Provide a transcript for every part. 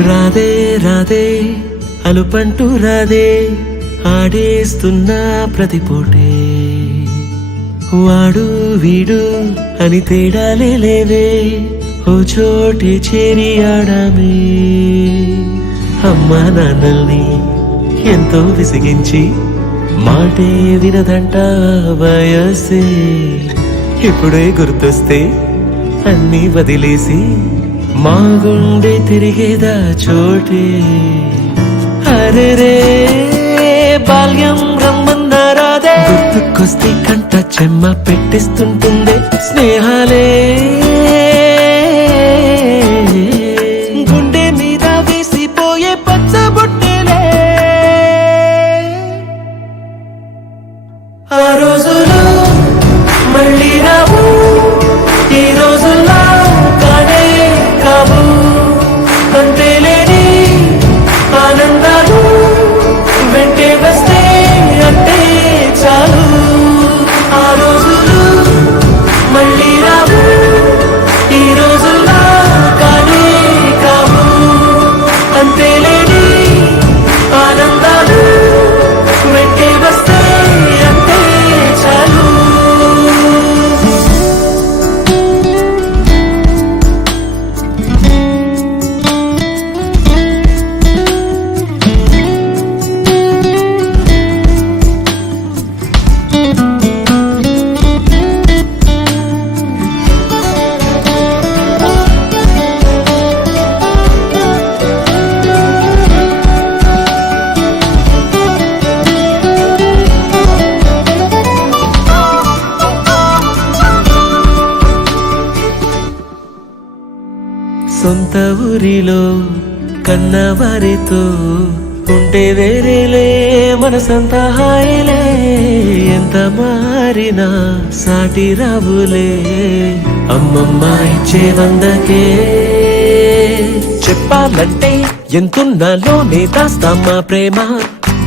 రాదే రాదే అలుపంటూ రాదే ఆడేస్తున్నా ప్రతి పూటే వాడు వీడు అని తేడాలే లేవే ఓ చోటే చేరి ఆడామే అమ్మా నాన్నల్ని ఎంతో విసిగించి మాటే వినదంట వయసే ఇప్పుడే గుర్తొస్తే అన్నీ వదిలేసి మా గుండె తిరిగేదా చోటే అరే రే బాల్యం రమ్మన్నారాదే గుర్తుకొస్తే కంట చెమ్మ పెట్టిస్తుంటుందే స్నేహాలే గుండె మీద వేసిపోయే పచ్చబొట్టేలే ఆ రోజులు మళ్ళీ రావు ఈ రోజుల్లో కానే కావు అంతేలేని ఆనందాలు వెంటే వస్తే అంటే చాలు ఆ రోజులు మళ్ళీ రావు ఈ రోజుల్లో కానే కావు అంతేలేని ఆనందాలు వెంటే వస్తే అంటే చాలు సొంత ఊరిలో కన్నవారితో ఉంటే వేరేలే మనసంత హాయిలే ఎంత మారినా సాటి రావులే అమ్మమ్మ ఇచ్చే వందకే చెప్పాలంటే ఎంతున్నాలోనే దాస్తామా ప్రేమ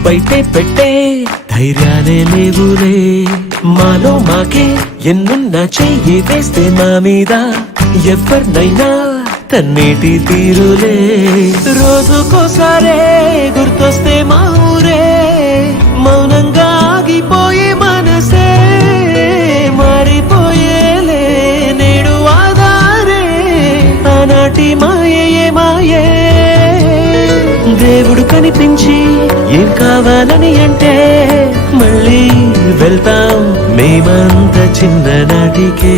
బయటే పెట్టే ధైర్యాలే లేవులే మాలో మాకే ఎన్నున్నా చెయ్యి వేస్తే మా మీద ఎవరినైనా కన్నీటి తీరులే రోజుకోసారే గుర్తొస్తే మా ఊరే మౌనంగా ఆగిపోయే మనసే మారిపోయేలే నేడు ఆధారే ఆనాటి మాయే మాయే దేవుడు కనిపించి ఏం కావాలని అంటే మళ్ళీ వెళ్తాం మేమంత చిన్ననాటికే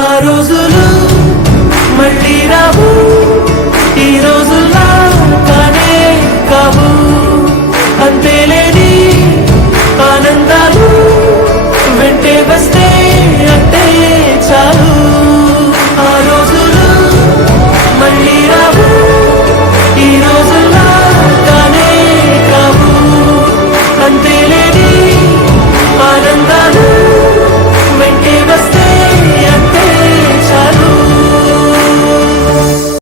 ఆ రోజులు